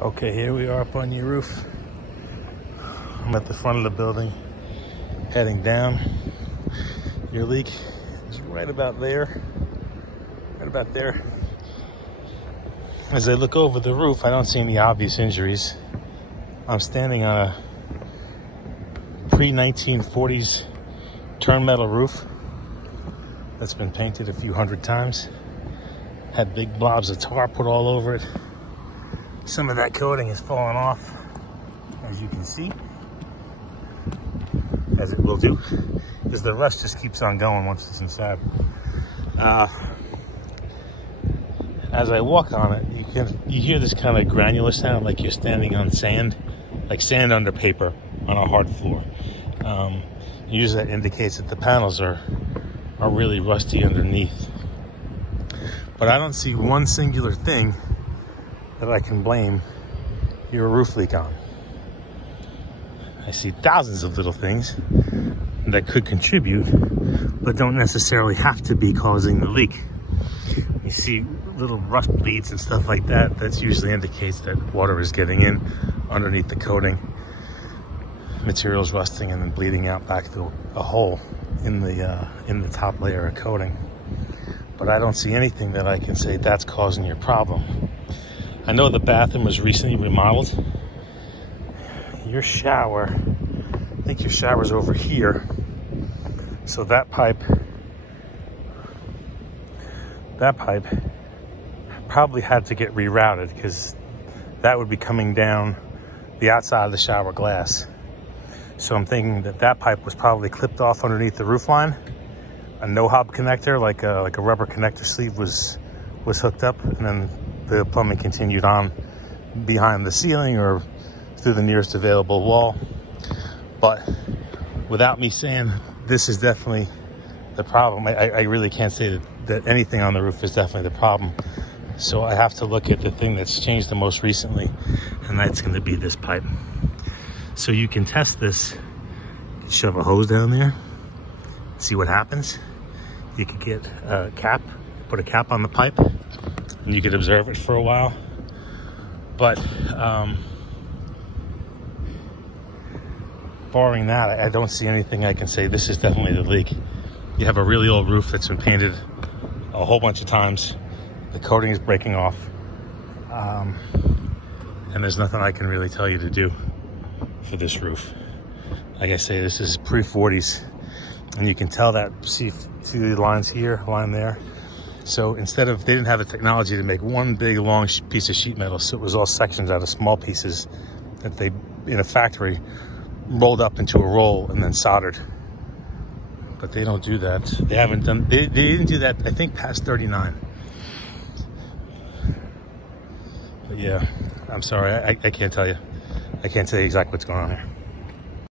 Okay, here we are up on your roof. I'm at the front of the building, heading down. Your leak is right about there. Right about there. As I look over the roof, I don't see any obvious injuries. I'm standing on a pre-1940s turn metal roof that's been painted a few hundred times. Had big blobs of tar put all over it. Some of that coating has fallen off, as you can see, as it will do, because the rust just keeps on going once it's inside. As I walk on it, you hear this kind of granular sound, like you're standing on sand, like sand under paper on a hard floor. Usually that indicates that the panels are really rusty underneath. But I don't see one singular thing that I can blame your roof leak on. I see thousands of little things that could contribute, but don't necessarily have to be causing the leak. You see little rust bleeds and stuff like that. That usually indicates that water is getting in underneath the coating. Materials rusting and then bleeding out back to a hole in the top layer of coating. But I don't see anything that I can say that's causing your problem. I know the bathroom was recently remodeled. Your shower, I think your shower's over here. So that pipe probably had to get rerouted, because that would be coming down the outside of the shower glass. So I'm thinking that pipe was probably clipped off underneath the roof line. A no-hop connector, like a rubber connector sleeve was hooked up, and then the plumbing continued on behind the ceiling or through the nearest available wall. But without me saying this is definitely the problem, I really can't say that anything on the roof is definitely the problem. So I have to look at the thing that's changed the most recently, and that's going to be this pipe. So you can test this. Shove a hose down there, see what happens. You could get a cap, put a cap on the pipe, and you could observe it for a while. But barring that, I don't see anything I can say this is definitely the leak. You have a really old roof that's been painted a whole bunch of times. The coating is breaking off, and there's nothing I can really tell you to do for this roof. Like I say, this is pre-40s, and you can tell that, see the lines here, line there. So instead of, they didn't have the technology to make one big long piece of sheet metal, so it was all sections out of small pieces that they, in a factory, rolled up into a roll and then soldered. But they don't do that. They haven't done, they didn't do that, I think, past 39. But yeah, I'm sorry, I can't tell you. I can't tell you exactly what's going on here.